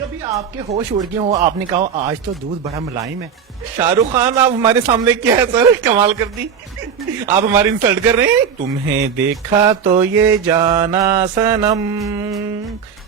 کبھی آپ کے ہوش اڑ گئے ہو, آپ نے کہا آج تو دودھ بڑا ملائم ہے. شاہ رخ خان آپ ہمارے سامنے کیا ہے سر, کمال کر دی. آپ ہماری انسلٹ کر رہے ہیں. تمہیں دیکھا تو یہ جانا صنم,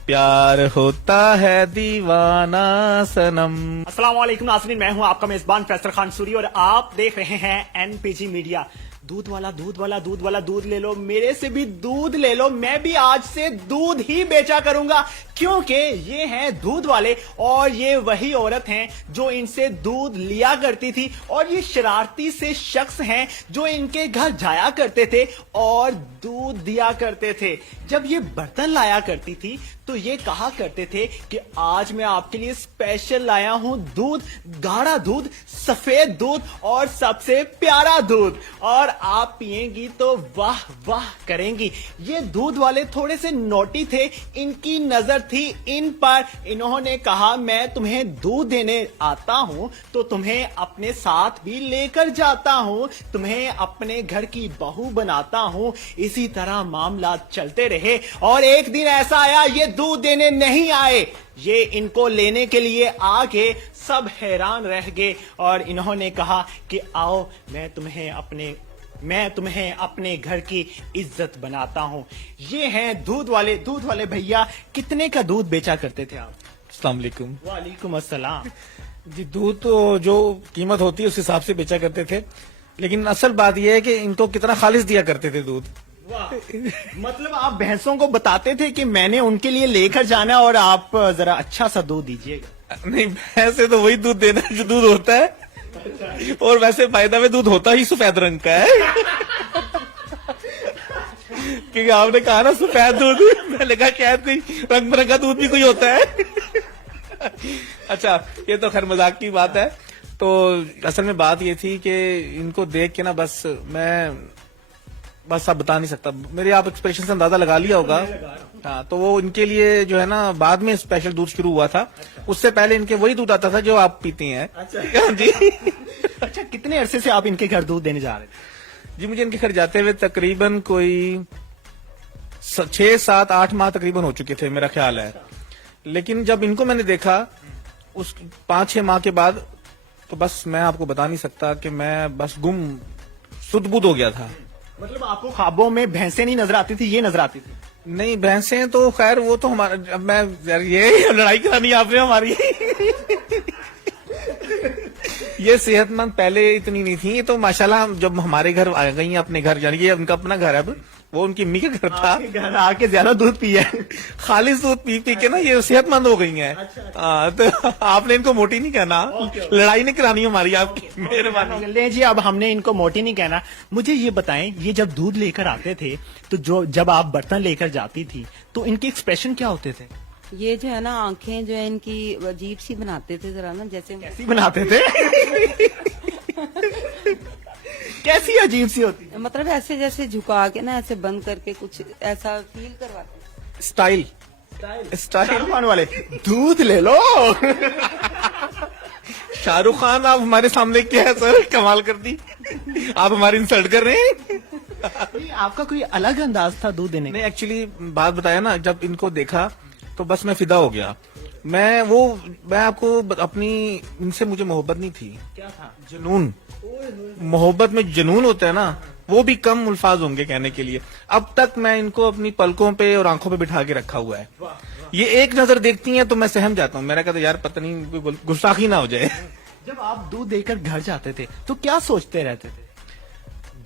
پیار ہوتا ہے دیوانہ صنم. السلام علیکم ناظرین, میں ہوں آپ کا میزبان فیصل خان سوری اور آپ دیکھ رہے ہیں NPG میڈیا. دودھ والا دودھ والا دودھ والا دودھ لے لو, میرے سے بھی دودھ لے لو. میں بھی آج سے دودھ ہی بیچا کروں گا, کیونکہ یہ ہیں دودھ والے اور یہ وہی عورت ہیں جو ان سے دودھ لیا کرتی تھی, اور یہ شرارتی سے شخص ہیں جو ان کے گھر جایا کرتے تھے اور دودھ دیا کرتے تھے. جب یہ برتن لایا کرتی تھی تو یہ کہا کرتے تھے کہ آج میں آپ کے لیے اسپیشل لایا ہوں دودھ, گاڑھا دودھ, سفید دودھ اور سب سے پیارا دودھ, اور آپ پیئیں گی تو واہ واہ کریں گی. یہ دودھ والے تھوڑے سے نوٹی تھے, ان کی نظر تھی ان پر. انہوں نے کہا میں تمہیں دودھ دینے آتا ہوں تو تمہیں اپنے ساتھ بھی لے کر جاتا ہوں, تمہیں اپنے گھر کی بہو بناتا ہوں. اسی طرح معاملات چلتے رہے اور ایک دن ایسا آیا یہ دودھ دینے نہیں آئے. یہ ان کو لینے کے لیے آ گئے, سب حیران رہ گئے اور انہوں نے کہا کہ آؤ میں تمہیں اپنے گھر کی عزت بناتا ہوں. یہ ہیں دودھ والے. دودھ والے بھیا, کتنے کا دودھ بیچا کرتے تھے آپ؟ السلام علیکم. وعلیکم السلام. جی دودھ تو جو قیمت ہوتی ہے اس حساب سے بیچا کرتے تھے, لیکن اصل بات یہ ہے کہ ان کو کتنا خالص دیا کرتے تھے دودھ. مطلب آپ بھینسوں کو بتاتے تھے کہ میں نے ان کے لیے لے کر جانا اور آپ ذرا اچھا سا دودھ دیجیے گا. نہیں, ایسے تو وہی دودھ دینا جو دودھ ہوتا ہے, اور ویسے فائدہ میں دودھ ہوتا ہی سفید رنگ کا ہے. کیونکہ آپ نے کہا نا سفید دودھ, میں نے کہا شاید کوئی رنگ برنگ کا دودھ بھی کوئی ہوتا ہے. اچھا, یہ تو خیر مذاق کی بات ہے. تو اصل میں بات یہ تھی کہ ان کو دیکھ کے نا بس اب بتا نہیں سکتا. میرے آپ ایکسپریشن سے اندازہ لگا لیا ہوگا. ہاں, تو وہ ان کے لیے جو ہے نا بعد میں اسپیشل دودھ شروع ہوا تھا. اس سے پہلے ان کے وہی دودھ آتا تھا جو آپ پیتے ہیں. جی. اچھا, کتنے عرصے سے آپ ان کے گھر دودھ دینے جا رہے تھے؟ جی مجھے ان کے گھر جاتے ہوئے تقریباً کوئی 6-7-8 ماہ تقریباً ہو چکے تھے میرا خیال ہے. لیکن جب ان کو میں نے دیکھا اس 5-6 ماہ کے بعد, تو بس میں آپ کو بتا نہیں سکتا کہ میں بس سد بد ہو گیا تھا. مطلب آپ کو خوابوں میں بھینسیں نہیں نظر آتی تھی, یہ نظر آتی تھی؟ نہیں, بھینسیں تو خیر وہ تو ہمارا, میں یہ لڑائی کرانی ہے آپ نے ہماری. یہ صحت مند پہلے اتنی نہیں تھی, تو ماشاءاللہ جب ہمارے گھر آ گئی ہیں اپنے گھر, یعنی یہ ان کا اپنا گھر ہے, اب وہ ان کی امی کا گھر تھا, گھر آ کے زیادہ دودھ پیا ہے, خالص دودھ پی پی کے نا یہ صحت مند ہو گئی ہیں. تو آپ نے ان کو موٹی نہیں کہنا, لڑائی نہیں کرانی ہماری, آپ کی مہربانی. لیں جی, اب ہم نے ان کو موٹی نہیں کہنا. مجھے یہ بتائیں, یہ جب دودھ لے کر آتے تھے تو جب آپ برتن لے کر جاتی تھی تو ان کے ایکسپریشن کیا ہوتے تھے؟ یہ جو ہے نا آنکھیں جو ہے ان کی عجیب سی بناتے تھے ذرا نا, جیسے کیسی بناتے تھے؟ کیسی عجیب سی ہوتی؟ مطلب ایسے جیسے جھکا کے نا ایسے بند کر کے کچھ ایسا فیل کرواتے. اسٹائل خان والے, دودھ لے لو. شاہ رخ خان آپ ہمارے سامنے کیا ہے سر, کمال کر دی. آپ ہماری انسلٹ کر رہے ہیں. آپ کا کوئی الگ انداز تھا دودھ دینے کا؟ نہیں, ایکچولی بات بتایا نا, جب ان کو دیکھا تو بس میں فدا ہو گیا. میں آپ کو اپنی ان سے مجھے محبت نہیں تھی. کیا تھا؟ جنون. محبت میں جنون ہوتا ہے نا, وہ بھی کم الفاظ ہوں گے کہنے کے لیے. اب تک میں ان کو اپنی پلکوں پہ اور آنکھوں پہ بٹھا کے رکھا ہوا ہے. یہ ایک نظر دیکھتی ہیں تو میں سہم جاتا ہوں. میرا کہتا یار پتہ نہیں کوئی گستاخی نہ ہو جائے. جب آپ دودھ دے کر گھر جاتے تھے تو کیا سوچتے رہتے تھے؟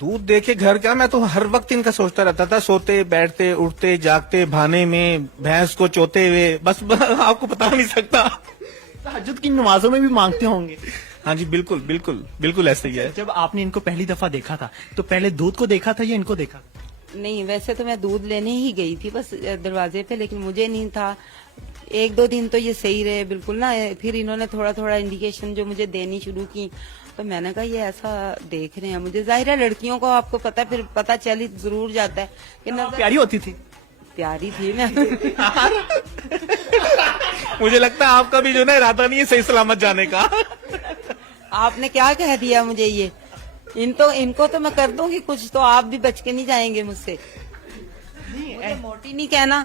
دودھ دے کے گھر کیا, میں تو ہر وقت ان کا سوچتا رہتا تھا, سوتے بیٹھتے اٹھتے جاگتے, بھانے میں بھینس کو چوتے ہوئے, بس آپ کو بتا نہیں سکتا. تہجد کی نمازوں میں بھی مانگتے ہوں گے؟ ہاں جی, بالکل بالکل بالکل ایسے ہی ہے. جب آپ نے ان کو پہلی دفعہ دیکھا تھا تو پہلے دودھ کو دیکھا تھا یا ان کو دیکھا تھا؟ نہیں, ویسے تو میں دودھ لینے ہی گئی تھی بس دروازے پہ, لیکن مجھے نہیں تھا. 1-2 دن تو یہ صحیح رہے بالکل نا, پھر انہوں نے تھوڑا تھوڑا انڈیکیشن جو مجھے دینی شروع کی, تو میں نے کہا یہ ایسا دیکھ رہے ہیں مجھے. ظاہر ہے لڑکیوں کو آپ کو پتا, پھر پتا چل ہی ضرور جاتا ہے کہ پیاری ہوتی تھی. پیاری تھی میں. مجھے لگتا ہے آپ کا بھی جو نا ارادہ نہیں ہے صحیح سلامت جانے کا. آپ نے کیا کہہ دیا مجھے, یہ ان کو تو میں کر دوں گی کچھ, تو آپ بھی بچ کے نہیں جائیں گے مجھ سے. مجھے موٹی نہیں کہنا,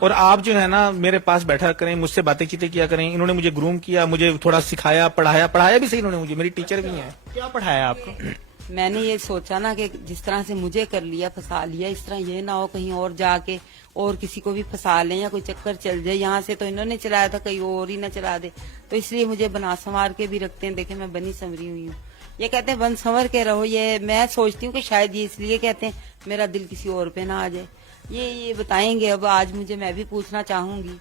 اور آپ جو ہے نا میرے پاس بیٹھا کریں, مجھ سے باتیں چیتیں کیا کریں. انہوں نے مجھے گروم کیا, مجھے تھوڑا سکھایا, پڑھایا بھی صحیح انہوں نے مجھے, میری ٹیچر بھی ہیں. کیا پڑھایا آپ کو؟ میں نے یہ سوچا نا کہ جس طرح سے مجھے کر لیا, پھنسا لیا, اس طرح یہ نہ ہو کہیں اور جا کے اور کسی کو بھی پھنسا لیں یا کوئی چکر چل جائے. یہاں سے تو انہوں نے چلایا تھا, کہیں اور ہی نہ چلا دے. تو اس لیے مجھے بنا سنوار کے بھی رکھتے ہیں. دیکھیں میں بنی سنوری ہوئی ہوں. یہ کہتے ہیں بن سنور کے رہو. یہ میں سوچتی ہوں کہ شاید یہ اس لیے کہتے ہیں میرا دل کسی اور پہ نہ آ جائے. یہ بتائیں گے اب آج مجھے, میں بھی پوچھنا چاہوں گی.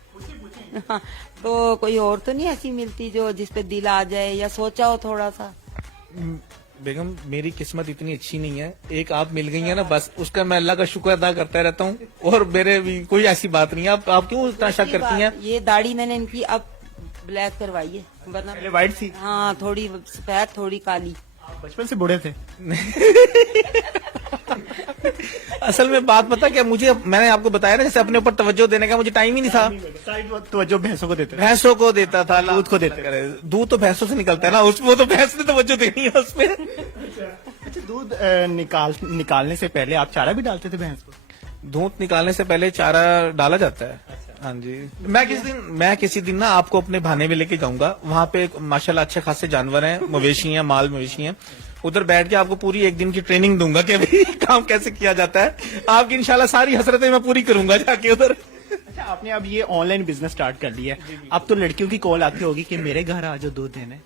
تو کوئی اور تو نہیں ایسی ملتی جو جس پہ دل آ جائے یا سوچا ہو تھوڑا سا؟ بیگم میری قسمت اتنی اچھی نہیں ہے, ایک آپ مل گئی ہیں نا بس, اس کا میں اللہ کا شکر ادا کرتا رہتا ہوں. اور میرے بھی کوئی ایسی بات نہیں ہے. آپ کیوں اتنا شک کرتی ہیں؟ یہ داڑھی میں نے ان کی اب بلیک کروائی ہے, ورنہ پہلے وائٹ تھی. ہاں تھوڑی سفید تھوڑی کالی. بچپن سے بوڑھے تھے. اصل میں بات پتا کیا, مجھے میں نے آپ کو بتایا نا جیسے اپنے اوپر توجہ دینے کا مجھے ٹائم ہی نہیں تھا. توجہ بھینسوں کو دیتے. بھینسوں کو دیتا تھا, دودھ کو دیتے. دودھ تو بھینسوں سے نکلتا ہے نا, وہ تو بھینس نے توجہ دینی ہے اس پہ. اچھا دودھ نکالنے سے پہلے آپ چارہ بھی ڈالتے تھے بھینس کو؟ دودھ نکالنے سے پہلے چارہ ڈالا جاتا ہے. ہاں جی, میں کسی دن نا آپ کو اپنے بھانے میں لے کے جاؤں گا. وہاں پہ ماشاءاللہ اچھے خاصے جانور ہیں, مویشی ہیں, مال مویشی ہیں. ادھر بیٹھ کے آپ کو پوری ایک دن کی ٹریننگ دوں گا کہ ابھی کام کیسے کیا جاتا ہے. آپ کی انشاءاللہ ساری حسرتیں میں پوری کروں گا جا کے ادھر. اچھا آپ نے اب یہ آن لائن بزنس سٹارٹ کر لیا ہے, اب تو لڑکیوں کی کال آتی ہوگی کہ میرے گھر آ جاؤ دودھ دینے.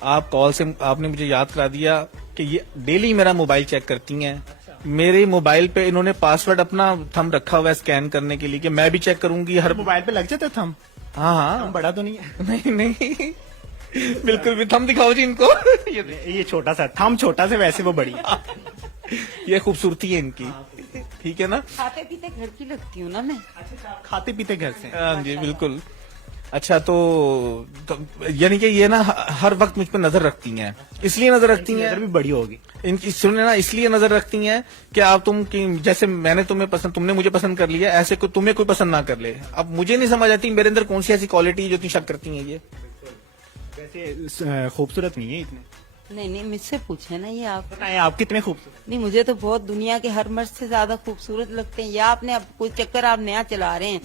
آپ کال سے آپ نے مجھے یاد کرا دیا کہ یہ ڈیلی میرا موبائل چیک کرتی ہیں. میرے موبائل پہ انہوں نے پاسورڈ اپنا تھم رکھا ہوا ہے اسکین کرنے کے لیے کہ میں بھی چیک کروں گی. ہر موبائل پہ لگ جاتا تھم؟ ہاں بڑا تو نہیں ہے؟ نہیں بالکل بھی. تھم دکھاؤ جی ان کو. یہ چھوٹا سا تھم, چھوٹا سے ویسے وہ بڑی. یہ خوبصورتی ہے ان کی, ٹھیک ہے نا. کھاتے پیتے گھر کی لگتی ہوں نا میں. کھاتے پیتے گھر سے. ہاں جی بالکل. اچھا تو یعنی کہ یہ نا ہر وقت مجھ پہ نظر رکھتی ہیں, اس لیے نظر رکھتی ہیں, نظر بھی بڑی ہوگی ان کی سننے نا, اس لیے نظر رکھتی ہیں کہ آپ جیسے میں نے تمہیں پسند, تم نے مجھے پسند کر لیا, ایسے کو تمہیں کوئی پسند نہ کر لے. اب مجھے نہیں سمجھ آتی میرے اندر کون سی ایسی کوالٹی جو تم شک کرتی ہیں. یہ ویسے خوبصورت نہیں ہے اتنے. نہیں مجھ سے پوچھے نا یہ آپ. بتائیں آپ کتنے خوبصورت. نہیں مجھے تو بہت دنیا کے ہر مرد سے زیادہ خوبصورت لگتے ہیں. یا آپ نے اب کوئی چکر آپ نیا چلا رہے ہیں,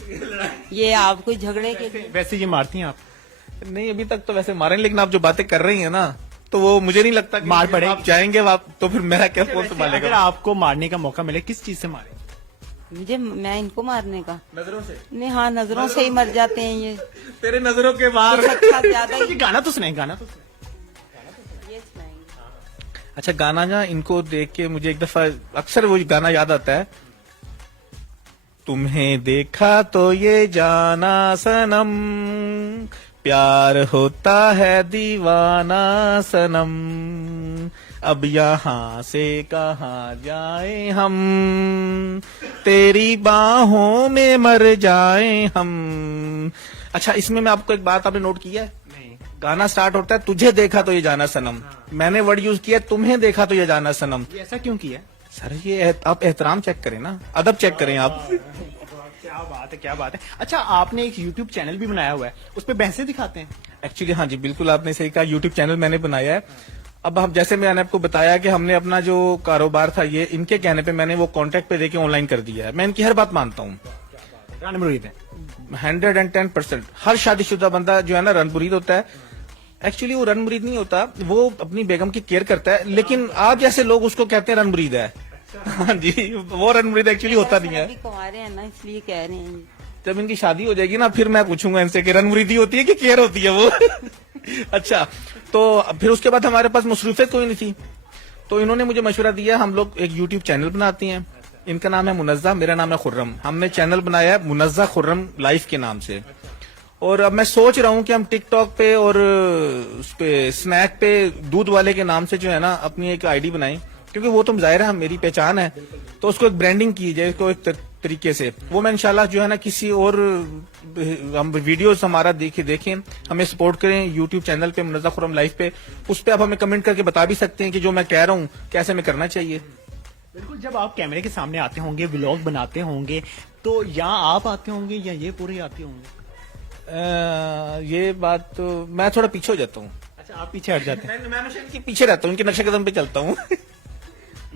یہ آپ کوئی جھگڑے کے. ویسے یہ مارتی ہیں آپ؟ نہیں ابھی تک تو ویسے مارے, لیکن آپ جو باتیں کر رہی ہیں نا تو وہ مجھے نہیں لگتا کہ مار پڑے. آپ جائیں گے تو پھر میرا کیا کون سنبھالے اگر گا. آپ کو مارنے کا موقع ملے کس چیز سے مارے؟ میں ان کو مارنے کا نظروں سے. نہیں, ہاں نظروں سے ہی مر جاتے ہیں یہ. تیرے نظروں کے باہر. اچھا زیادہ ہی. یہ گانا تو سنائیں, گانا تو سنائیں. یہ سنائیں گے. اچھا گانا نا, ان کو دیکھ کے مجھے ایک دفعہ اکثر وہ گانا یاد آتا ہے. تمہیں دیکھا تو یہ جانا سنم, پیار ہوتا ہے دیوانہ سنم, اب یہاں سے کہاں جائیں ہم, تیری باہوں میں مر جائیں ہم. اچھا اس میں آپ کو ایک بات آپ نے نوٹ کیا ہے, گانا سٹارٹ ہوتا ہے تجھے دیکھا تو یہ جانا سنم, میں نے ورڈ یوز کیا تمہیں دیکھا تو یہ جانا سنم. یہ ایسا کیوں کیا؟ سر یہ آپ احترام چیک کریں نا, ادب چیک کریں آپ. کیا بات ہے, کیا بات ہے. اچھا آپ نے ایک یوٹیوب چینل بھی بنایا ہوا ہے, اس پہ بحثیں دکھاتے ہیں؟ ایکچولی ہاں جی بالکل آپ نے صحیح کہا, یوٹیوب چینل میں نے بنایا ہے. اب ہم جیسے میں نے آپ کو بتایا کہ ہم نے اپنا جو کاروبار تھا یہ ان کے کہنے پہ میں نے وہ کانٹیکٹ پہ دے کے آن لائن کر دیا ہے. میں ان کی ہر بات مانتا ہوں, رن مرید ہے 110%. ہر شادی شدہ بندہ جو ہے نا رن مرید ہوتا ہے. ایکچولی وہ رن مرید نہیں ہوتا, وہ اپنی بیگم کی کیئر کرتا ہے, لیکن آپ جیسے لوگ اس کو کہتے ہیں رن مرید ہے. ہاں جی وہ رن مرید ایکچولی ہوتا نہیں ہے. ابھی کنوارے ہیں نا اس لیے کہہ رہے ہیں. جب ان کی شادی ہو جائے گی نا پھر میں پوچھوں گا ان سے کہ رن مریدی ہوتی ہے کہ کیئر ہوتی ہے وہ. اچھا تو پھر اس کے بعد ہمارے پاس مصروفیت کوئی نہیں تھی, تو انہوں نے مجھے مشورہ دیا ہم لوگ ایک یوٹیوب چینل بناتے ہیں. ان کا نام ہے منزہ, میرا نام ہے خرم. ہم نے چینل بنایا ہے منزہ خرم لائف کے نام سے. اور اب میں سوچ رہا ہوں کہ ہم ٹک ٹاک پہ اور اس پہ اسنیک پہ دودھ والے کے نام سے جو ہے نا اپنی ایک آئی ڈی بنائیں, کیونکہ وہ تو ظاہر ہے میری پہچان ہے, تو اس کو ایک برانڈنگ کی جائے, اس کو ایک طریقے سے. وہ میں انشاءاللہ جو ہے نا کسی اور ہم ویڈیوز ہمارا دیکھیں, ہمیں سپورٹ کریں یوٹیوب چینل پہ منزہ خرم لائف پہ. اس پہ آپ ہمیں کمنٹ کر کے بتا بھی سکتے ہیں کہ جو میں کہہ رہا ہوں کیسے میں کرنا چاہیے. بالکل. جب آپ کیمرے کے سامنے آتے ہوں گے, ولاگ بناتے ہوں گے, تو یہاں آپ آتے ہوں گے یا یہ پورے آتے ہوں گے؟ یہ بات تو میں تھوڑا پیچھے ہو جاتا ہوں. اچھا آپ پیچھے ہٹ جاتے ہیں. میں ہمیشہ ان کے پیچھے رہتا ہوں, ان کے نقشے قدم پہ چلتا ہوں.